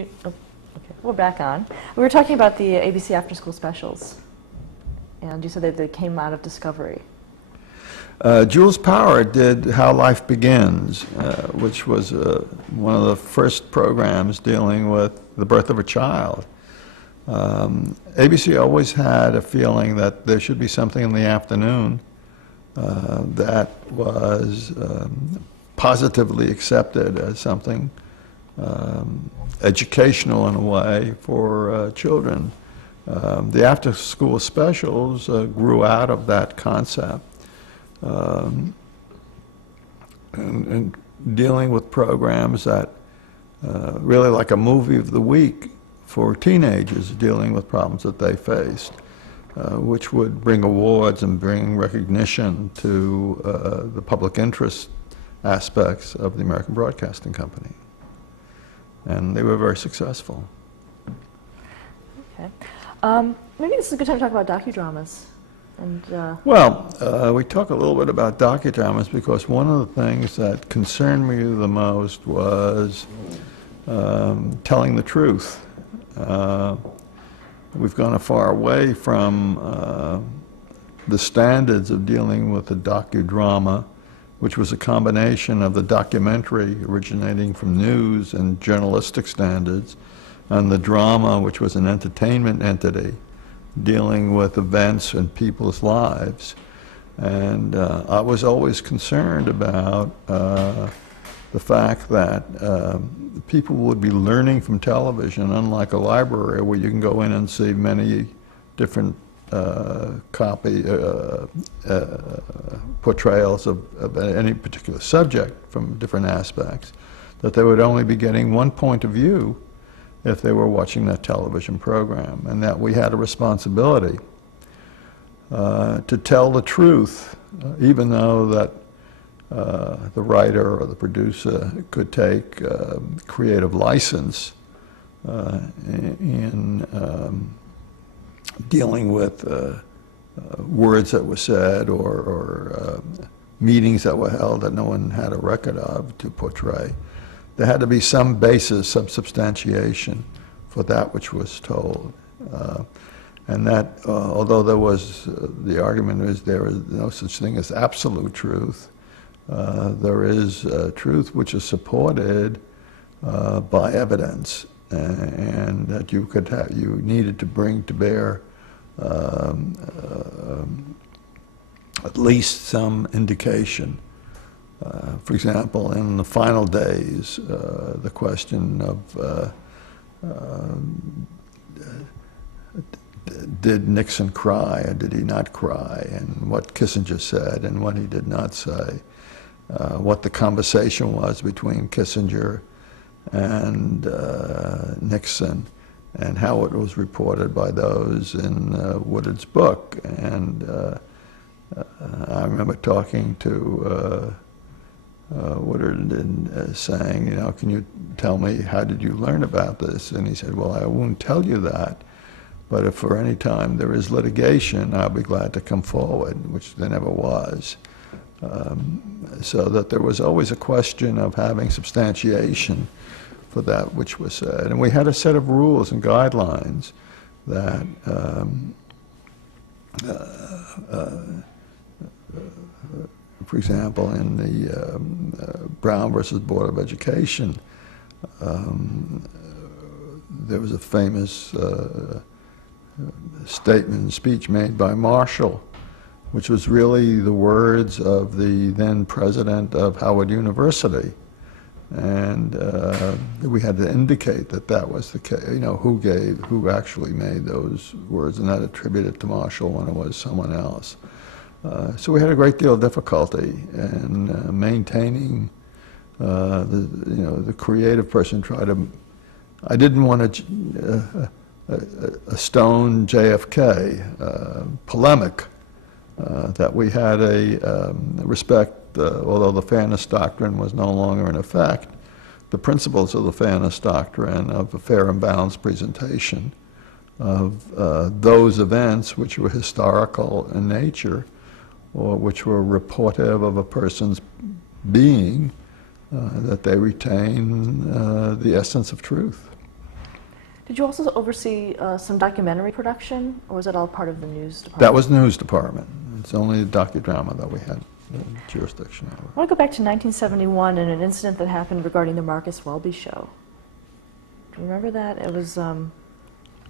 Oh, okay, we're back on. We were talking about the ABC after-school specials, and you said that they came out of Discovery. Jules Power did How Life Begins, which was one of the first programs dealing with the birth of a child. ABC always had a feeling that there should be something in the afternoon that was positively accepted as something educational in a way for children. The after-school specials grew out of that concept. And dealing with programs that really like a movie of the week for teenagers dealing with problems that they faced, which would bring awards and bring recognition to the public interest aspects of the American Broadcasting Company. And they were very successful. Okay. Maybe this is a good time to talk about docudramas. And, well, we talk a little bit about docudramas because one of the things that concerned me the most was telling the truth. We've gone far away from the standards of dealing with the docudrama, which was a combination of the documentary originating from news and journalistic standards, and the drama, which was an entertainment entity dealing with events and people's lives. And I was always concerned about the fact that people would be learning from television, unlike a library where you can go in and see many different portrayals of any particular subject from different aspects, that they would only be getting one point of view if they were watching that television program, and that we had a responsibility to tell the truth, even though that the writer or the producer could take creative license in dealing with words that were said or meetings that were held that no one had a record of to portray. There had to be some basis, some substantiation for that which was told. And that, although there was, the argument is there is no such thing as absolute truth, there is truth which is supported by evidence, and that you could have, you needed to bring to bear at least some indication. For example, in the final days, the question of did Nixon cry or did he not cry, and what Kissinger said and what he did not say, what the conversation was between Kissinger and Nixon, and how it was reported by those in Woodard's book. And I remember talking to Woodard and saying, you know, can you tell me, how did you learn about this? And he said, well, I won't tell you that, but if for any time there is litigation, I'll be glad to come forward, which there never was. So that there was always a question of having substantiation for that which was said. And we had a set of rules and guidelines that for example, in the Brown versus Board of Education, there was a famous statement and speech made by Marshall, which was really the words of the then president of Howard University. And we had to indicate that that was the case, you know, who actually made those words, and not attribute it to Marshall when it was someone else. So we had a great deal of difficulty in maintaining the creative person tried to. I didn't want to a stone JFK polemic that we had a respect. Although the fairness doctrine was no longer in effect, the principles of the fairness doctrine of a fair and balanced presentation of those events which were historical in nature or which were reportive of a person's being, that they retain the essence of truth. Did you also oversee some documentary production, or was that all part of the news department? That was the news department. It's only the docudrama that we had jurisdiction over. I want to go back to 1971 and an incident that happened regarding the Marcus Welby show. Do you remember that? It was regarding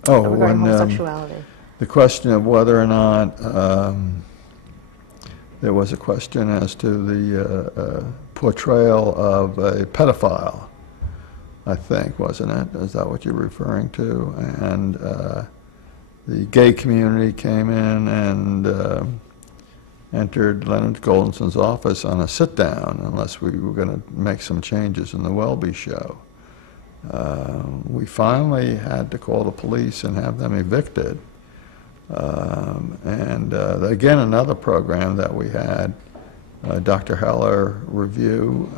homosexuality. The question of whether or not there was a question as to the portrayal of a pedophile, I think, wasn't it? Is that what you're referring to? And the gay community came in and entered Leonard Goldenson's office on a sit-down unless we were going to make some changes in the Welby show. We finally had to call the police and have them evicted. Again, another program that we had, Dr. Heller review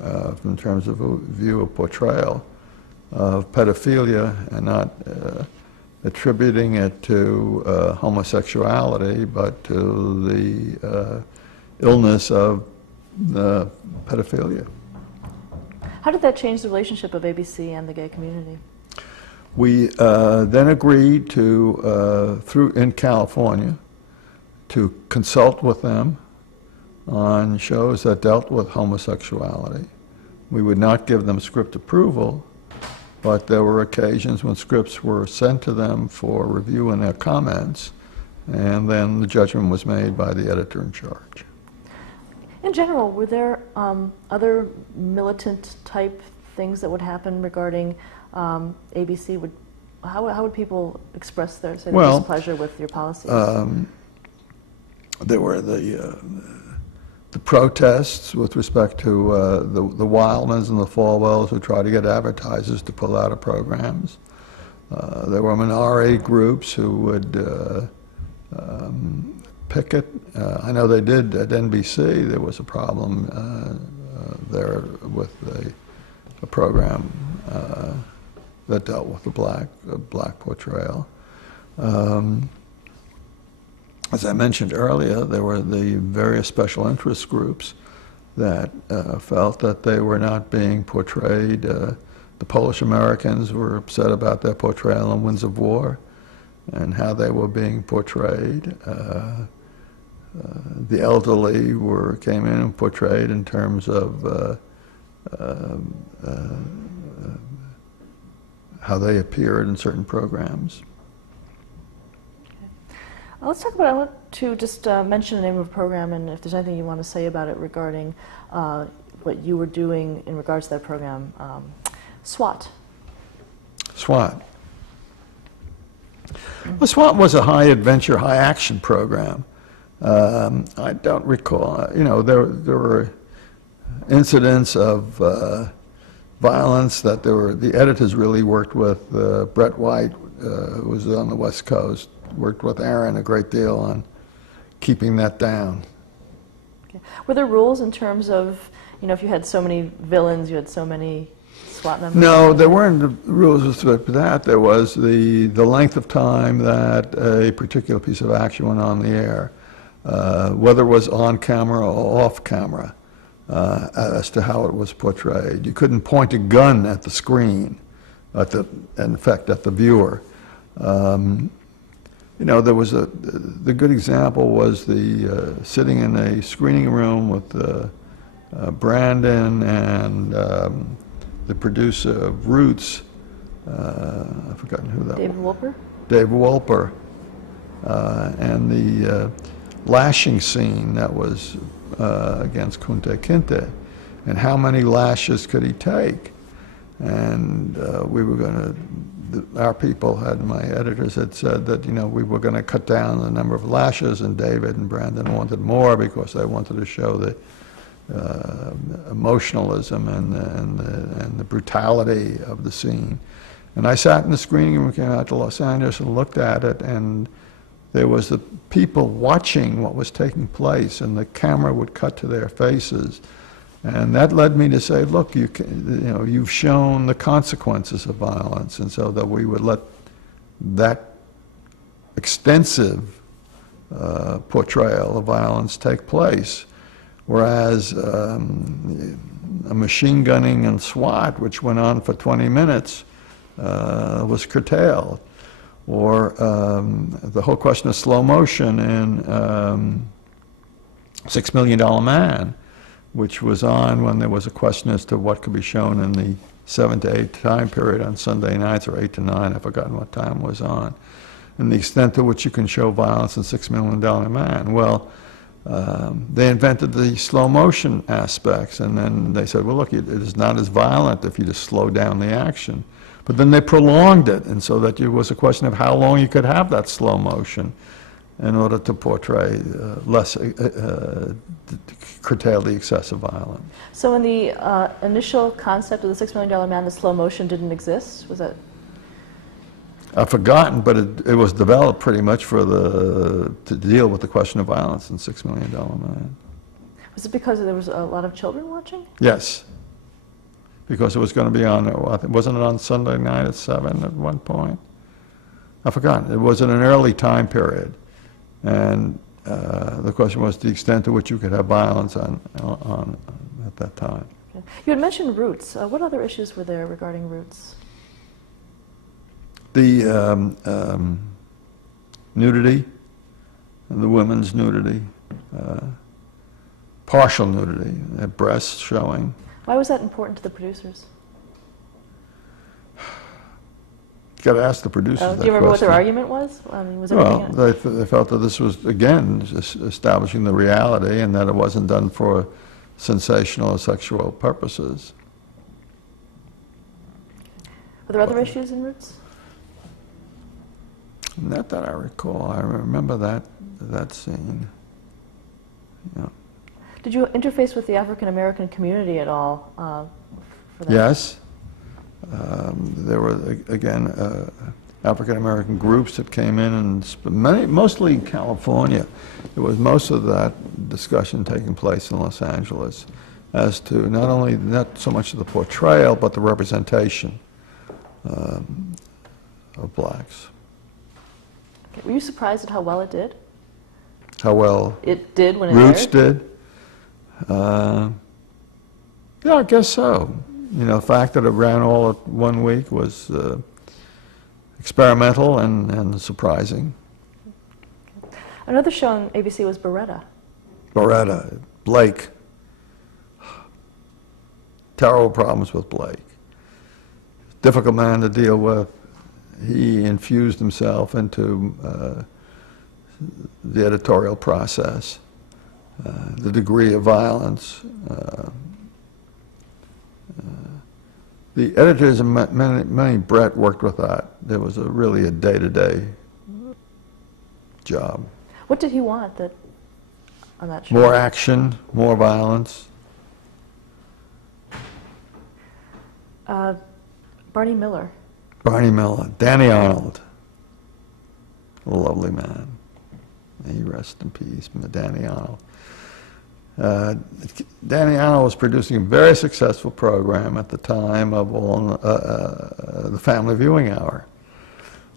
in terms of a view of portrayal of pedophilia and not attributing it to homosexuality, but to the illness of the pedophilia. How did that change the relationship of ABC and the gay community? We then agreed to, in California, to consult with them on shows that dealt with homosexuality. We would not give them script approval, but there were occasions when scripts were sent to them for review and their comments, and then the judgment was made by the editor in charge. In general, were there other militant type things that would happen regarding ABC? How would people express their displeasure with your policies? There were the protests with respect to the Wildmans and the Falwells who tried to get advertisers to pull out of programs. There were minority groups who would picket. I know they did at NBC. There was a problem there with a program that dealt with the black portrayal. As I mentioned earlier, there were the various special interest groups that felt that they were not being portrayed. The Polish Americans were upset about their portrayal in Winds of War and how they were being portrayed. The elderly came in and portrayed in terms of how they appeared in certain programs. Let's talk about, I want to just mention the name of a program, and if there's anything you want to say about it regarding what you were doing in regards to that program. SWAT. SWAT. Well, SWAT was a high adventure, high action program. I don't recall, there were incidents of violence that the editors really worked with. Brett White, who was on the West Coast, worked with Aaron a great deal on keeping that down. Okay. Were there rules in terms of, if you had so many villains, you had so many SWAT members? No, there weren't rules with respect to that. There was the length of time that a particular piece of action went on the air, whether it was on camera or off camera, as to how it was portrayed. You couldn't point a gun at the screen, in fact, at the viewer. There was the good example was the sitting in a screening room with Brandon and the producer of Roots. I've forgotten who that was. Dave Wolper? Dave Wolper. And the lashing scene that was against Kunta Kinte. And how many lashes could he take? And we were going to, our people my editors had said that, we were going to cut down the number of lashes, and David and Brandon wanted more because they wanted to show the emotionalism and the brutality of the scene. And I sat in the screening room, came out to Los Angeles and looked at it, and there was the people watching what was taking place, and the camera would cut to their faces. And that led me to say, look, you've shown the consequences of violence, and so that we would let that extensive portrayal of violence take place. Whereas a machine gunning and SWAT, which went on for 20 minutes, was curtailed. Or the whole question of slow motion in $6 Million Man, which was on when there was a question as to what could be shown in the 7 to 8 time period on Sunday nights, or 8 to 9, I've forgotten what time was on, and the extent to which you can show violence in $6 Million Man. Well, they invented the slow motion aspects, and then they said, well, look, it is not as violent if you just slow down the action. But then they prolonged it, and so that it was a question of how long you could have that slow motion in order to portray curtail the excessive violence. So in the initial concept of the $6 Million Man, the slow motion didn't exist? Was that? I've forgotten, but it was developed pretty much to deal with the question of violence in $6 Million Man. Was it because there was a lot of children watching? Yes. Because it was going to be on, wasn't it on Sunday night at 7 at one point? I've forgotten. It was in an early time period. And the question was the extent to which you could have violence on at that time. Okay. You had mentioned roots. What other issues were there regarding roots? The nudity, and the women's nudity, partial nudity, breasts showing. Why was that important to the producers? You got to ask the producers that Do you remember question. What their argument was? I mean, was Well, they felt that this was, again, establishing the reality and that it wasn't done for sensational or sexual purposes. Are there other issues in Roots? Not that I recall. I remember that scene. Yeah. Did you interface with the African American community at all for that? Yes. There were, again, African American groups that came in, and mostly in California. There was most of that discussion taking place in Los Angeles as to not so much the portrayal, but the representation of blacks. Okay. Were you surprised at how well it did? How well it did when it Roots aired? did? Yeah, I guess so. You know, the fact that it ran all at 1 week was experimental and surprising. Another show on ABC was Beretta. Beretta, Blake. Terrible problems with Blake. Difficult man to deal with. He infused himself into the editorial process. The degree of violence. The editors and many Brett worked with that. There was really a day-to-day job. What did he want on that show? More action, more violence. Barney Miller. Barney Miller, Danny Arnold, a lovely man. May he rest in peace, Danny Arnold. Danny Arnold was producing a very successful program at the time of the Family Viewing Hour.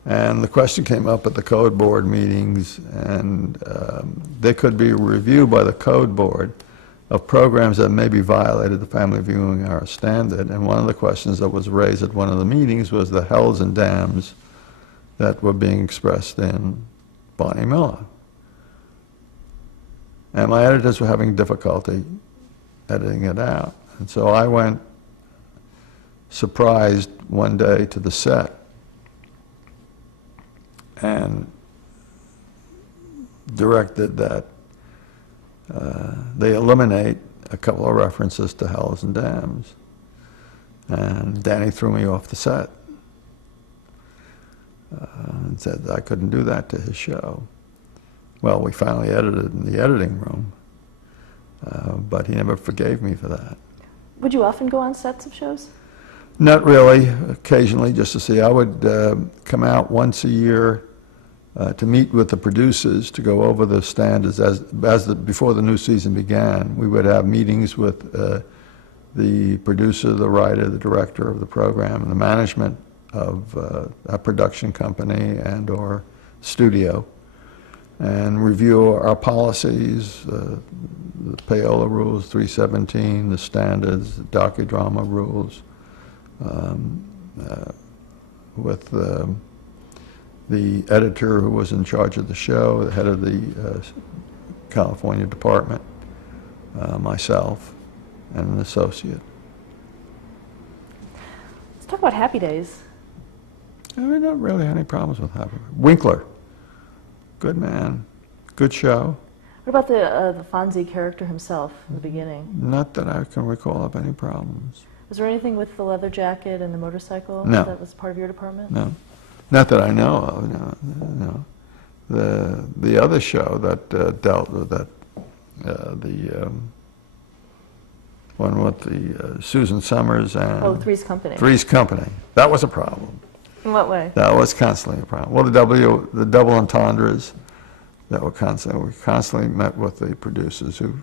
And the question came up at the Code Board meetings, and they could be reviewed by the Code Board of programs that maybe violated the Family Viewing Hour standard. And one of the questions that was raised at one of the meetings was the hells and dams that were being expressed in Barney Miller. And my editors were having difficulty editing it out. And so I went surprised one day to the set and directed that they eliminate a couple of references to hells and dams. And Danny threw me off the set and said I couldn't do that to his show. Well, we finally edited in the editing room, but he never forgave me for that. Would you often go on sets of shows? Not really. Occasionally, just to see. I would come out once a year to meet with the producers to go over the standards before the new season began. We would have meetings with the producer, the writer, the director of the program, and the management of a production company and or studio, and review our policies, the payola rules, 317, the standards, the docudrama rules, with the editor who was in charge of the show, the head of the California department, myself, and an associate. Let's talk about Happy Days. I mean, not really any problems with Happy Days. Winkler, good man, good show. What about the Fonzie character himself in the beginning? Not that I can recall of any problems. Was there anything with the leather jacket and the motorcycle No. that was part of your department? No, not that I know of. No. The other show that dealt with that, the one with the Susan Summers and Three's Company. Three's Company. That was a problem. In what way? That was constantly a problem. Well, the double entendres that were constantly. We constantly met with the producers who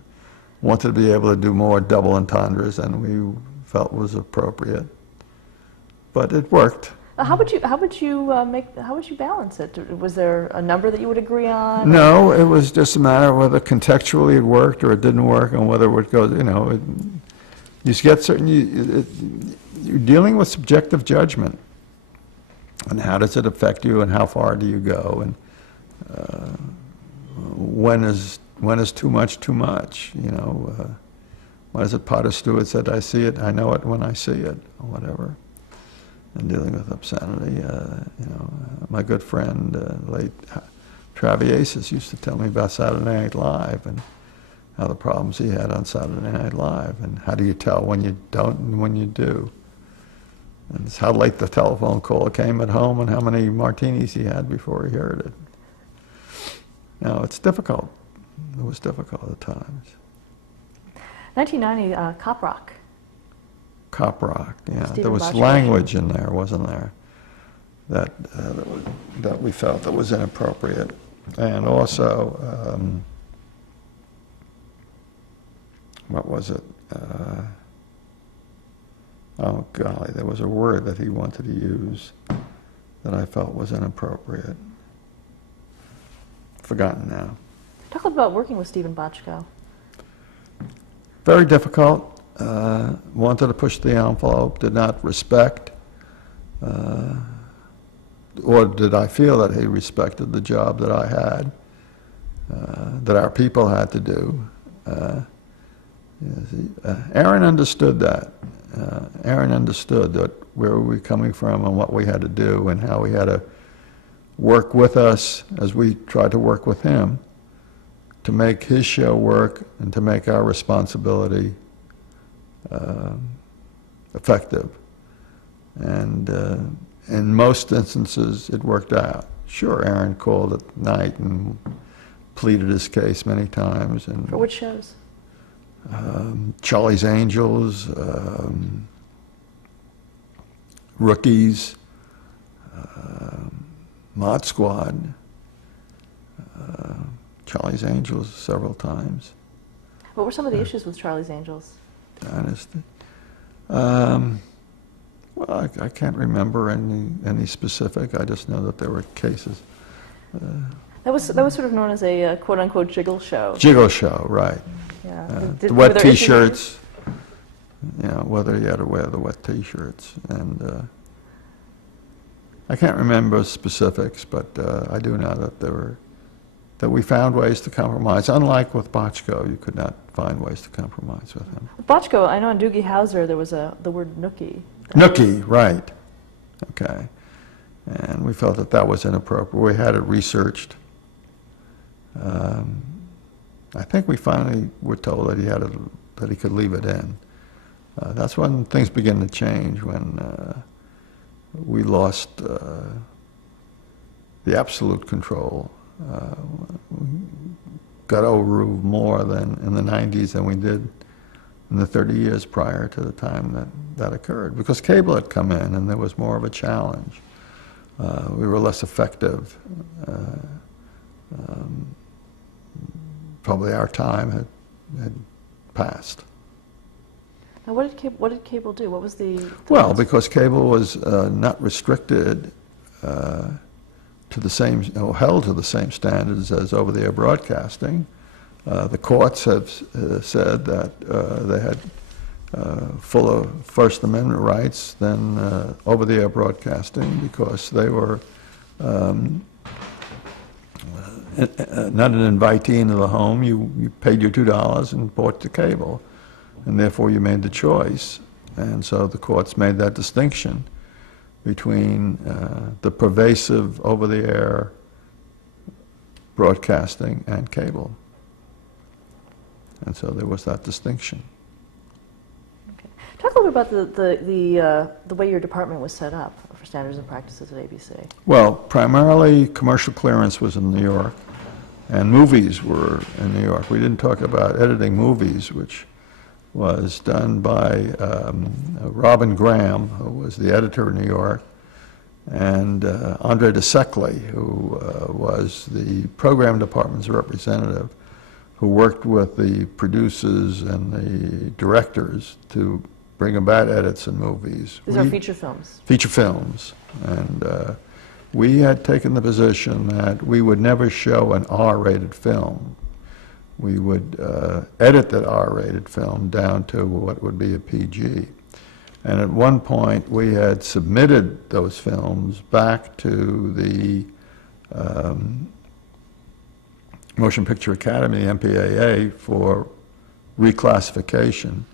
wanted to be able to do more double entendres than we felt was appropriate. But it worked. How would you balance it? Was there a number that you would agree on? No, it was just a matter of whether contextually it worked or it didn't work, and whether it would go. You get certain. You're dealing with subjective judgment, and how does it affect you, and how far do you go, and when is too much too much? What is it? Potter Stewart said, "I see it, I know it when I see it," or whatever. And dealing with obscenity, my good friend, late Traviesis, used to tell me about Saturday Night Live and how the problems he had on Saturday Night Live, and how do you tell when you don't and when you do. And it's how late the telephone call came at home and how many martinis he had before he heard it. It's difficult. It was difficult at times. 1990, Cop Rock. Cop Rock, yeah. Stephen There was Bochco. language in there, wasn't there, that we felt that was inappropriate. And also, what was it? Oh, golly, there was a word that he wanted to use that I felt was inappropriate. Forgotten now. Talk about working with Stephen Bochco. Very difficult. Wanted to push the envelope, did not respect, or did I feel that he respected the job that I had, that our people had to do. Aaron understood that. Aaron understood that where we were coming from and what we had to do and how we had to work with us as we tried to work with him to make his show work and to make our responsibility effective. And in most instances, it worked out. Sure, Aaron called at night and pleaded his case many times. And For which shows? Charlie's Angels, Rookies, Mod Squad, Charlie's Angels several times. What were some of the issues with Charlie's Angels? Dynasty. Well, I can't remember any specific. I just know that there were cases. That was sort of known as a quote-unquote jiggle show. Jiggle show, right. Yeah. The wet T-shirts. Whether you had to wear the wet T-shirts, and I can't remember specifics, but I do know that we found ways to compromise. Unlike with Bochco, you could not find ways to compromise with him. With Bochco, I know in Doogie Howser there was the word nookie. Nookie, right. Okay. And we felt that was inappropriate. We had it researched. I think we finally were told that he could leave it in. That's when things began to change, when we lost the absolute control. Got overruled more than in the 90s than we did in the 30 years prior to the time that occurred, because cable had come in and there was more of a challenge. We were less effective. Probably our time had passed. Now, what did cable do? What was the Well, because cable was not restricted to the same, held to the same standards as over-the-air broadcasting. The courts have said that they had full of First Amendment rights than over-the-air broadcasting, because they were not an invitee into the home. You paid your $2 and bought the cable, and therefore you made the choice. And so the courts made that distinction between the pervasive over-the-air broadcasting and cable. And so there was that distinction. Okay. Talk a little bit about the way your department was set up for standards and practices at ABC. Well, primarily commercial clearance was in New York, and movies were in New York. We didn't talk about editing movies, which was done by Robin Graham, who was the editor in New York, and Andre DeSecli, who was the program department's representative, who worked with the producers and the directors to bring about edits in movies. These are feature films. Feature films. And we had taken the position that we would never show an R-rated film. We would edit that R-rated film down to what would be a PG. And at one point, we had submitted those films back to the Motion Picture Academy, MPAA, for reclassification.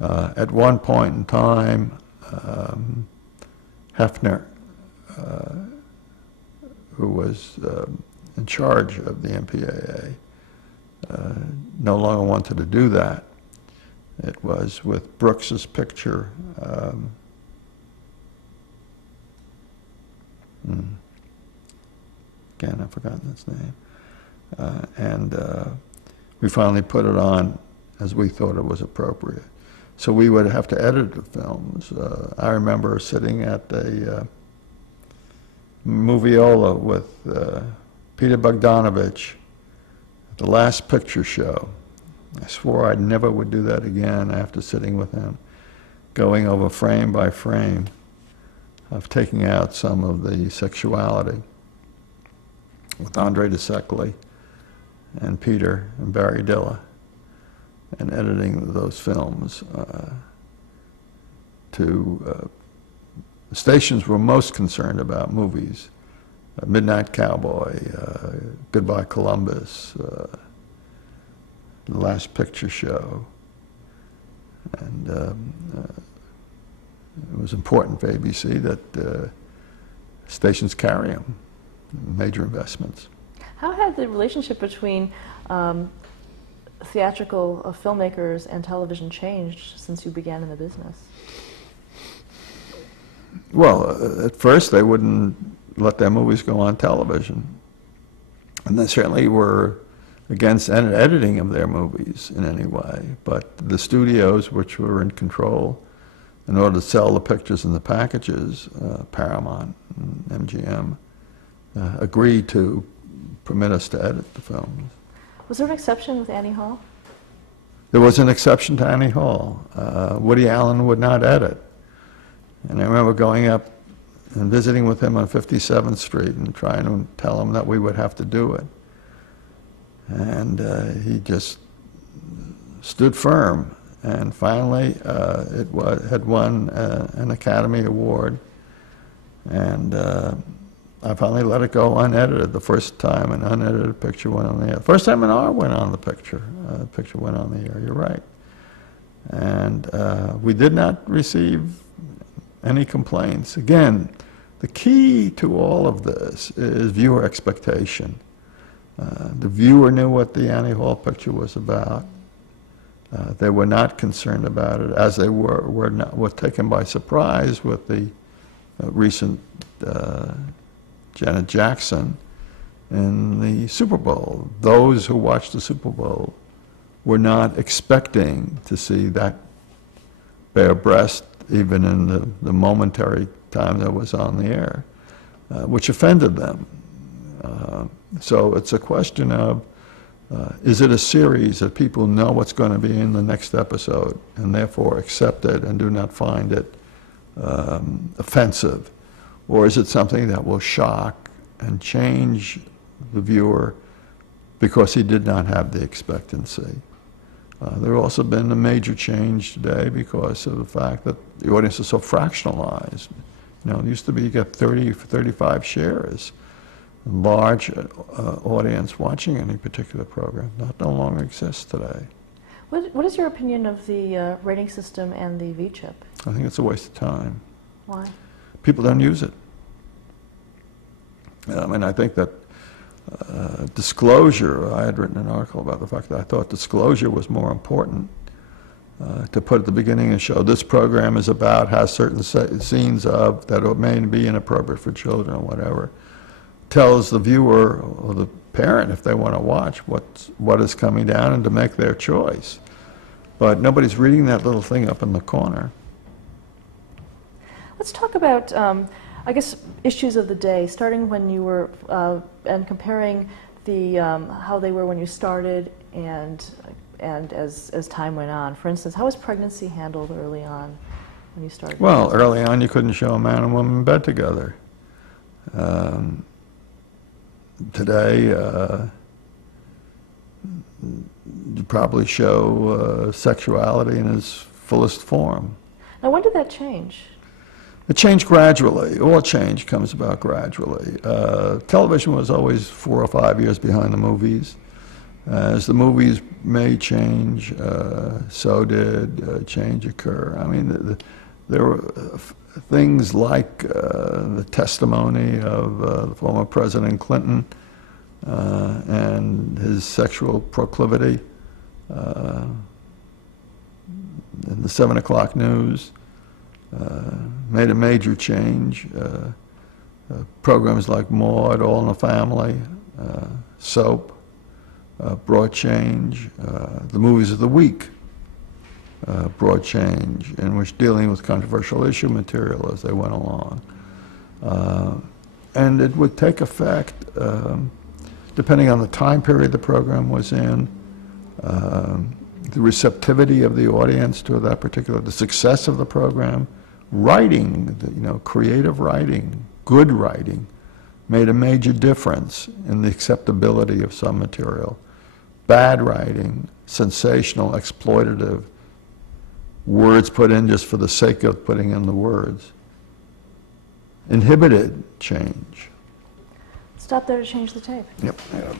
At one point in time, Hefner, who was in charge of the MPAA, no longer wanted to do that. It was with Brooks's picture. Again, I've forgotten its name. We finally put it on as we thought it was appropriate. So we would have to edit the films. I remember sitting at the Moviola with Peter Bogdanovich at the last picture show. I swore I never would do that again after sitting with him, going over frame by frame of taking out some of the sexuality with Andre DeSecli and Peter and Barry Dilla, and editing those films to stations were most concerned about movies. Midnight Cowboy, Goodbye Columbus, The Last Picture Show. And it was important for ABC that stations carry them, major investments. How had the relationship between theatrical filmmakers and television changed since you began in the business? Well, at first they wouldn't let their movies go on television. And they certainly were against editing of their movies in any way. But the studios, which were in control, in order to sell the pictures and the packages, Paramount and MGM, agreed to permit us to edit the films. Was there an exception with Annie Hall? There was an exception to Annie Hall. Woody Allen would not edit. And I remember going up and visiting with him on 57th Street and trying to tell him that we would have to do it. And he just stood firm. And finally, it had won an Academy Award. And I finally let it go unedited. The first time an unedited picture went on the air. First time an R went on the picture went on the air, you're right. And we did not receive any complaints. Again, the key to all of this is viewer expectation. The viewer knew what the Annie Hall picture was about. They were not concerned about it, as they were taken by surprise with the recent Janet Jackson in the Super Bowl. Those who watched the Super Bowl were not expecting to see that bare breast, even in the momentary time that was on the air, which offended them. So it's a question of, is it a series that people know what's going to be in the next episode and therefore accept it and do not find it offensive? Or is it something that will shock and change the viewer because he did not have the expectancy? There's also been a major change today because of the fact that the audience is so fractionalized. You know, it used to be you get 30, 35 shares, large audience watching any particular program. That no longer exists today. What is your opinion of the rating system and the V-chip? I think it's a waste of time. Why? People don't use it. And I think that disclosure, I had written an article about the fact that I thought disclosure was more important. To put at the beginning and show this program is about, has certain scenes of that may be inappropriate for children or whatever, tells the viewer or the parent, if they want to watch, what is coming down and to make their choice. But nobody's reading that little thing up in the corner. Let's talk about, I guess, issues of the day, starting when you were, and comparing the, how they were when you started and as time went on. For instance, how was pregnancy handled early on when you started? Well, early on you couldn't show a man and woman in bed together. Today, you probably show sexuality in its fullest form. Now, when did that change? It changed gradually. All change comes about gradually. Television was always 4 or 5 years behind the movies. As the movies may change, so did change occur. I mean, there were things like the testimony of the former President Clinton and his sexual proclivity in the 7 o'clock news made a major change. Programs like Maude, All in the Family, Soap, brought change. The movies of the week brought change, in which dealing with controversial issue material as they went along. And it would take effect, depending on the time period the program was in, the receptivity of the audience to that particular, the success of the program, writing, you know, creative writing, good writing, made a major difference in the acceptability of some material. Bad writing, sensational, exploitative, words put in just for the sake of putting in the words, inhibited change. Stop there to change the tape. Yep. Yeah,